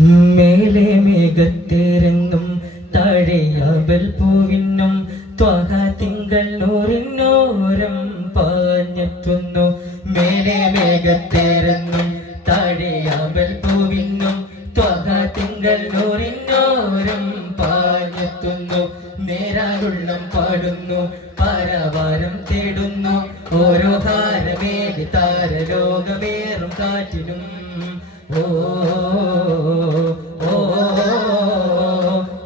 മേലെ മേഘത്തേരെന്നും താഴെയാമ്പൽ പൂവിനും ത്വഹ തിങ്കൾ നൂറിനോരം പാഞ്ഞെത്തുന്നു. മേലെ മേഘത്തേരെന്നും താഴെയാമ്പൽ പൂവിനും ത്വഹ തിങ്കൾ നൂറിനോരം പാഞ്ഞെത്തുന്നു. നേരാളുള്ളം പാടുന്നു, പാരാവാരം തേടുന്നു, ഓരോ ഹാരമേകി താരലോകമേറും കാറ്റിനും. ഓ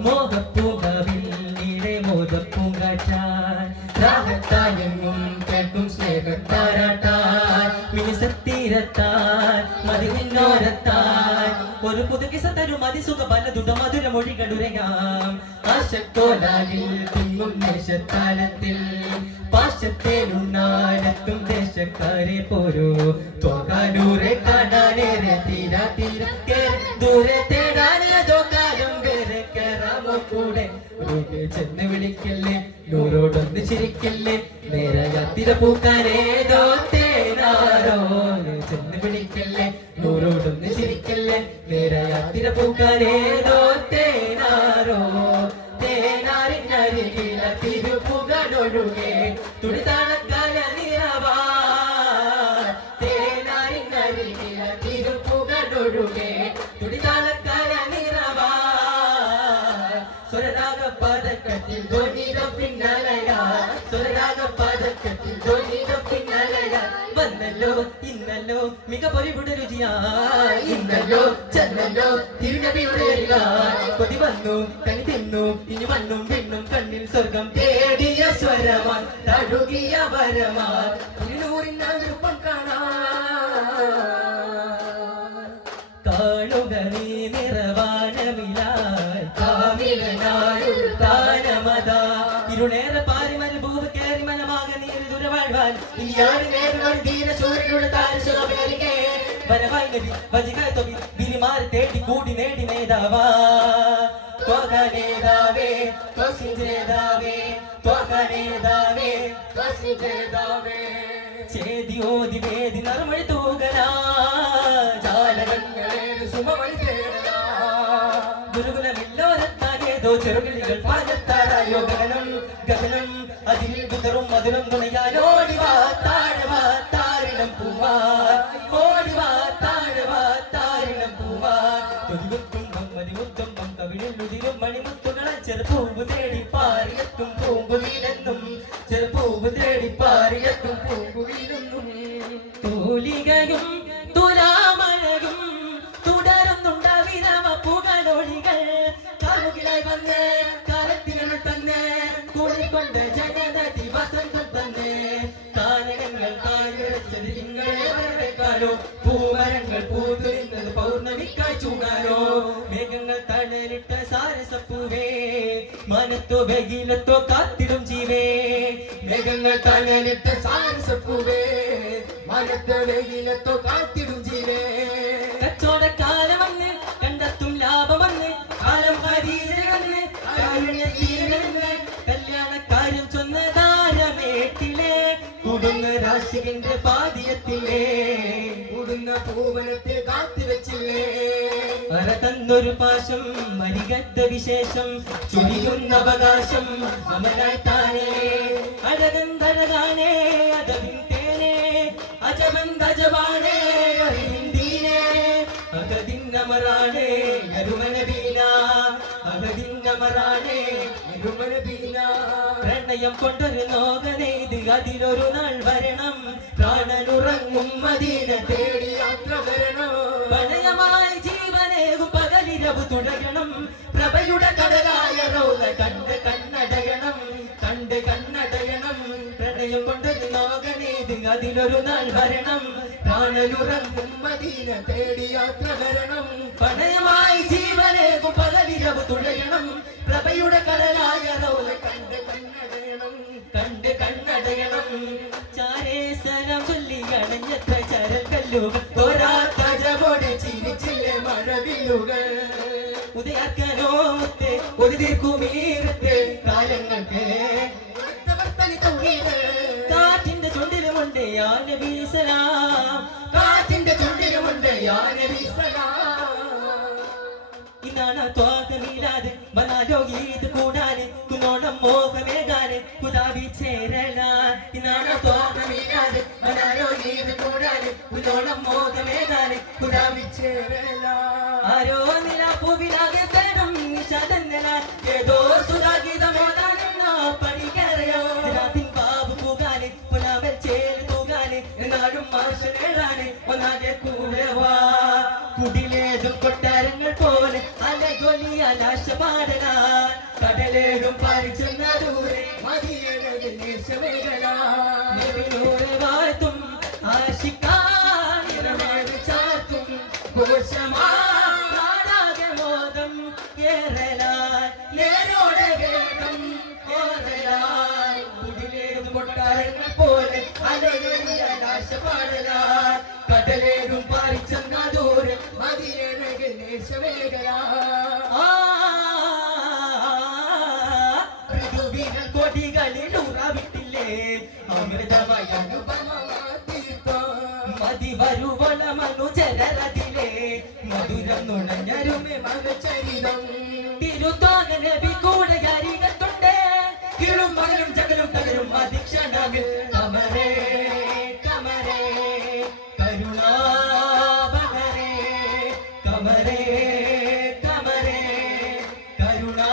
മോഹപ്പൂങ്കാവിലെ മോദപ്പൂങ്കാറ്റാൻ രാഗത്തായെങ്ങും കേൾക്കും സ്നേഹത്താരാട്ടാൻ മിനിസത്തീരത്താൻ മതിനോരത്താൻ ഒരു പുതുകിസ തരും അതിസുഖ പലതുട മധുര മൊഴികളുരയാം. ആശക്കോലാലിൽ തിങ്ങും ദേശത്താലത്തിൽ പാശത്തേലുണ്ണാനെത്തും ദേശക്കാരെ പോരൂ. ത്വകാനൂരെ കാണാനേറെ തീരാ തീര ദൂരെ തേടാനേതോ കാലം വേറെ കേറാമോ കൂടെ. ചെന്ന് വിളിക്കല്ലേ നൂറോടൊന്ന് ചിരിക്കല്ലേ നേരെ യാത്തിര പൂക്കാനേതോ തേനാരോ. ചെന്ന് വിളിക്കല്ലേ നൂറോടൊന്ന് ചിരിക്കല്ലേ നേരെ യാത്തിര പൂക്കാനേതോ തേനാരോ. തേനാരിനരികില തിരുപ്പുകളൊഴുകെ തുടിതാണക്കാല നിറവാ. തേനാരിനരികില തിരുപ്പുകളൊഴുകെ തുടിതാണക്കാല നിറവാ. സ്വരരാഗ പദക്കത്തിൽ ധ്വനിത പിന്നലയാ. സ്വരരാഗ പദക്കത്തിൽ ധ്വനിത പിന്നലയാ. വന്നല്ലോ ഇന്നല്ലോ മിക പൊലിവുടെ രുചിയാ. ഇന്നല്ലോ ചെന്നല്ലോ തിരുനബിയുടെ അരിക. കൊതി വന്നു കനി തിന്നു ഇനി വണ്ണും വിണ്ണും കണ്ണിൽ സ്വർഗം തേടിയ സ്വരമാൻ തഴുകിയ വരമാൻ നൂറിനൂപ്പം കാണുക നീ നിറവാനമിലായി കാമിലനായൊരു താനമതാ. ഇരുളേറെ പാരി മരുഭൂവ് കയറി മനമാക നീര് ദുരവാഴ്വാൻ ഇനി ആര് നേരം ധീര സൂര്യനുള്ള താരശോഭരികേ. വരവായി നബി വജികായ് തൊബി ബിലിമാർ തേടി കൂടി നേടി നേതാവാ. ത്വക നേതാവേ ത്വസിഞ്ചേതാവേ ത്വക നേതാവേ ത്വസിഞ്ചേതാവേ. ചേതി ഓതി വേദി നറുമഴി തൂകനാ. ജാലകങ്ങളേത് സുമമണി തേടലാ. ഗുരുകുലമില്ലോരത്താനേതോ ചെറുകിളികൾ പാഞ്ഞത്താരായോ ഗഗനം ഗഗനം. അതിൽ കുതറും മധുരം തുണയാനോടിവാ താഴവാ താരിണം പൂവാ. ഓടിവാ താഴവാ താരിണം പൂവാ. തൊതികുത്തുമ്പം മതിമുത്തുമ്പം കവിളിലുതിരും മണിമുത്തുകളെ ചെറുപൂവ് തേടി പാറിയെത്തും പൂങ്കുവിലെന്നും. ചെറുപൂവ് തേടി പാറിയെത്തും പൂങ്കുവിലെന്നും. തൂലികയും തുലാമഴകും തുടരുന്നുണ്ടാവിരമ പുകളൊളികൾ. കാമുകിലായി വന്നേ കാലത്തിനുൾ തന്നെ കൂടിക്കൊണ്ട് ജഗനദി വസന്തം തന്നെ. താരകങ്ങൾ താരച്ചത് തിങ്കളെ വരവേക്കാനോ. പൂമരങ്ങൾ പൂത്തുനിന്നത് പൗർണമിക്കായി ചൂടാനോ. മേഘങ്ങൾ തണലിട്ട സാരസപ്പൂവേ മനത്തോ വെയിലത്തോ കാത്തിടും ജീവേ. മേഘങ്ങൾ തണലിട്ട സാരസപ്പൂവേ മനത്തോ വെയിലത്തോ കാത്തിടും ജീവേ. കച്ചവടക്കാലം വന്ന് കണ്ടെത്തും ലാഭമെന്ന് കാലം ഹരീരകന്ന് കാരുണ്യതീരകന്ന്. കല്യാണക്കാര്യം ചൊന്നതാരമേട്ടിലെ കൂടുന്ന രാശികന്റെ പാതിയത്തിലെ കൂടുന്ന പൂവനത്തെ കാത്തുവെച്ചില്ലേ. വര തന്നൊരു പാശം മരികത്ത വിശേഷം ചൊരിയുന്ന അവകാശം അമരായി താനേ. അഴകന്തഴകാനേ അതവിൻ തേനേ അജബന്തജവാനേ അറിവിന്ദീനേ. അകതിന്നമറാണേ അരുമനബീന അകതിന്നമറാണേ അരുമനബീന. പ്രണയം കൊണ്ടൊരു നോകനെയ്ത് അതിലൊരു നാൾ വരണം. പ്രാണനുറങ്ങും മദീന തേടി യാത്ര വരണം. പ്രണയമായി ജീവനേകും പകലിരവ് തുടരണം. പ്രഭയുടെ കടലായ റൗള കണ്ട് കണ്ണടയണം കണ്ട് കണ്ണടയണം. പ്രണയം കൊണ്ടൊരു നോകനെയ്ത് അതിലൊരു നാൾ വരണം. പ്രാണനുറങ്ങും മദീന തേടി യാത്ര വരണം. പ്രണയമായി ജീവനേകും പകലിരവ് തുടരണം. പ്രഭയുടെ കടലായ റൗള കണ്ട് കണ്ണടയണം കണ്ട് കണ്ണടയണം. ചാരേ സലാം ചൊല്ലി അണഞ്ഞത്ര ചരൽ കല്ലുകൾ തോരാത്തജപോടെ ചിരിച്ചില്ലേ മഴവില്ലുകൾ. ഉദയാർക്കനോ മുത്തേ ഒരു തീർക്കുമീരത്തെ കാലങ്ങൾക്ക് കാറ്റിന്റെ ചുണ്ടിലുമുണ്ട് യാ നബി സലാം. കാറ്റിന്റെ ചുണ്ടിലുമുണ്ട് യാ നബി സലാം. തോകമില്ലാതെ വന്നാലോ ഈദ് കൂടാന് കുന്നോളം മോഹമേകാന് കുതാവി ചേരലാൻ ഇന്നാണോ തോകമില്ലാതെ വന്നാലോ ഈദ് കൂടാന് കുന്നോളം മോഹമേകാന് കുതാവി ചേരലാൻ ആരോ നിലാപ്പൂവിലാകെ തേടും നിശാതന്നലാൻ ഏതോ സുധാഗീതമോദാനെന്നോ പടികേറയോ രാത്തിൻ ബാബു പൂകാന് പുനാവൽ ചേല് തൂകാന് എന്നാലും മാഷനേടാന് ഒന്നാകെ കൂടെ വാ കുടിലേതും കൊട്ടാരങ്ങൾ പോലെ അലകൊലിയാലാശ പാടലാൻ കടലേടും പാരിച്ചെന്ന ദൂരെ മതിയേഴകിൽ നേശമേഖലാനൂരെ വാഴ്ത്തും ആശിക്കാൻ ഇറമേറി ചാർത്തും ഘോഷമാകെ മോദം ഏറലാൻ നേരോടെ വേദം ഏറലാൻ കുടിലേതും കൊട്ടാരങ്ങൾ പോലെ അലകൊലിയാലാശ പാടലാൻ കടലേടും പാരിച്ചെന്ന ദൂരെ മതിയേഴകിൽ നേശമേഖലാ കൊടികളിൽ ഉറവിട്ടില്ലേ അമൃതമായ മതി വരുവള മനുജരതിലെ മധുരം നുണഞ്ഞരുമേ മകചരിതം തിരുത്തോകനബി കൂടെ അരികത്തുണ്ട് കിളും മകനും ചകലും തകരും അതിക്ഷണമിൽ കമരേ കമരേ കരുണാഭകരേ കമരേ കമരേ കരുണാഭകരേ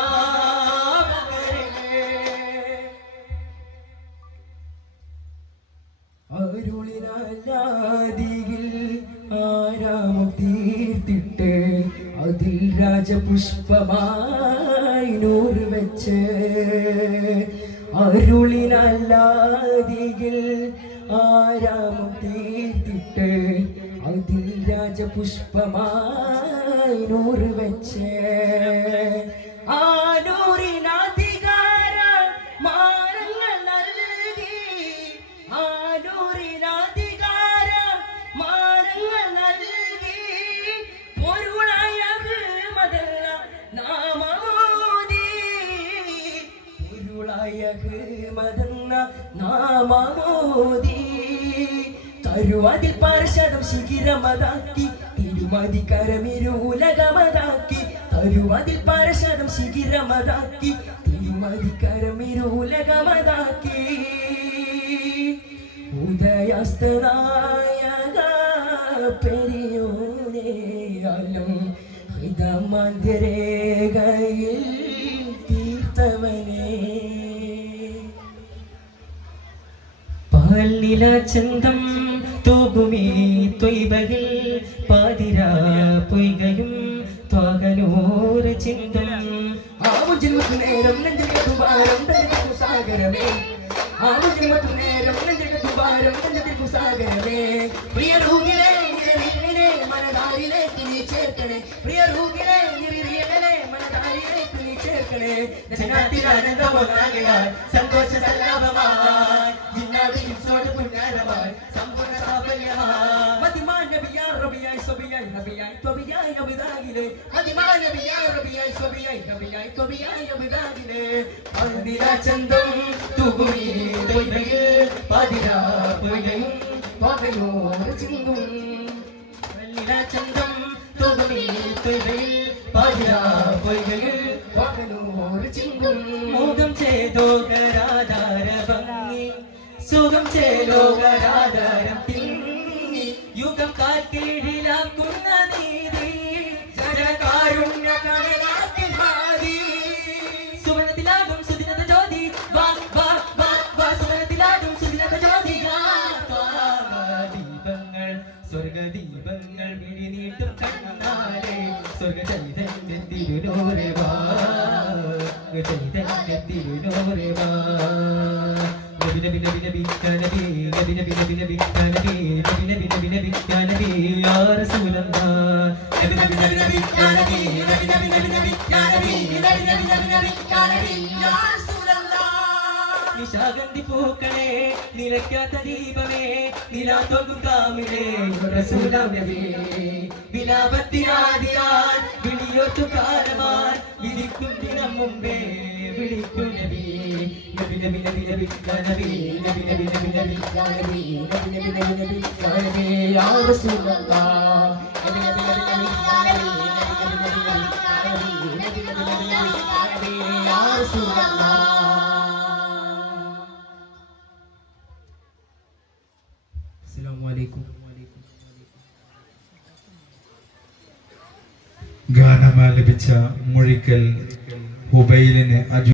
അരുളിനാലാദിയിൽ ആരാമം തീർത്തിട്ട് അതിൽ രാജപുഷ്പമായി നൂറ് വെച്ച് അരുളിനാലാദിയിൽ ആരാമം തീർത്തിട്ട് അതിൽ രാജപുഷ്പമായി നൂറ് വെച്ച് ആ നൂറിനധികാര മാനങ്ങൾ നൽകി ആ നൂറിനധികാര മാനങ്ങൾ നൽകി പൊരുളായ മതല്ല നാമമോദി പൊരുളായ മതന്ന നാമമോദി തരുവതിൽ പാർഷദം ശിഖിരമതാക്കി തിരുമതികരമിരുലകമതാക്കി തരുവതിൽ പാർഷദം ശിഖിരമതാക്കി തിരുമതികരമിരുലകമതാക്കി ഉദയസ്തനായക പെരിയോനെയാലും ഹിതമന്ദിരേഖയിൽ തീർത്തവനേ പാലില ചന്തം തൂകുമേ ത്വയ്ബയിൽ പാതിരാ പൊയ്കയും ത്വകനൂറ് ചിന്തം ആവു ജന്മത്തു നേരം നെഞ്ചിൽ ഭാരം തന്നിട്ടു സാഗരമേ ആവു ജന്മത്തു നേരം നെഞ്ചിൽ ഭാരം തന്നിട്ടു സാഗരമേ പ്രിയ റൂഹിലെ നിറവിലെ മനതാരിലേക്ക് നീ ചേർക്കണേ പ്രിയ റൂഹിലെ നിറവിലെ മനതാരിലേക്ക് നീ ചേർക്കണേ ജനാത്തിൽ ആനന്ദമൊന്നാകയാൽ സന്തോഷ സല്ലാപമായി ജിന്നാതി ഇൻസോട് പുന്നാരമായി സമ്പൂർണ്ണ സാഫല്യമായി മതിമാൻ നബിയാ റബിയായി സ്വബിയായി നബിയായി ത്വബിയായി അബിദാഗിലെ മതിമാൻ നബിയാ റബിയായി സ്വബിയായി നബിയായി ത്വബിയായി അബിദാഗിലെ പതിര ചന്തം തുകുമി ത്വയ്ബയിൽ പാതിരാ പൊയ്കയും ത്വകനൂറ് ചിന്തും പതിര ചന്തം തുകുമി ത്വയ്ബയിൽ പാതിരാ പൊയ്കയിൽ ത്വകനൂറ് ചിന്തും മുഖം ചേതോകരാധാര ഭംഗി സുഖം ചേലോകരാധാരം തിങ്ങി യുഗം കാൽക്കീഴിലാക്കുന്ന നീതി ജനകാരുണ്യ കടലാക്കി ഭാതി സുവനത്തിലാകും സുദിനത ജ്യോതി വാ വാ വാ വാ സുവനത്തിലാകും സുദിനത ജ്യോതി ദീപങ്ങൾ സ്വർഗദീപങ്ങൾ വിഴിനീട്ടും കണ്ണാലെ സ്വർഗ ചൈതന്യത്തിരുനോരെ വാ ചൈതന്യത്തിരുനോരെ വാ നബി നബി നബി നബി നബി നബി നബി നബി നബി നബി നബി നബി നബി നബി യാ റസൂലല്ലാഹ് നബി നബി നബി നബി നബി നബി നബി നബി നബി നബി നബി നബി നബി നബി നബി യാ റസൂലല്ലാഹ് നിശാഗന്ധി പൂക്കളെ നിലയ്ക്കാത്ത ദീപമേ നിലാത്തൊന്നും കാമിലേ റസൂലാം നബിയേ വിലാപത്തിനാദിയാൽ വിളിയൊട്ടുകാരമാൻ വിളിക്കും ദിനം മുമ്പേ വിളിക്കും നബിയേ നബി നബി നബി നബി നബി നബി നബി നബി നബി നബി നബി നബി നബി നബി നബി യാ റസൂലല്ലാഹ് നബി നബി നബി നബി നബി നബി നബി നബി യാ റസൂലല്ലാഹ്. അസ്സലാമു അലൈക്കും. ഗാനമാലപിച്ച മുഴിക്കൽ ഹുബൈലിന്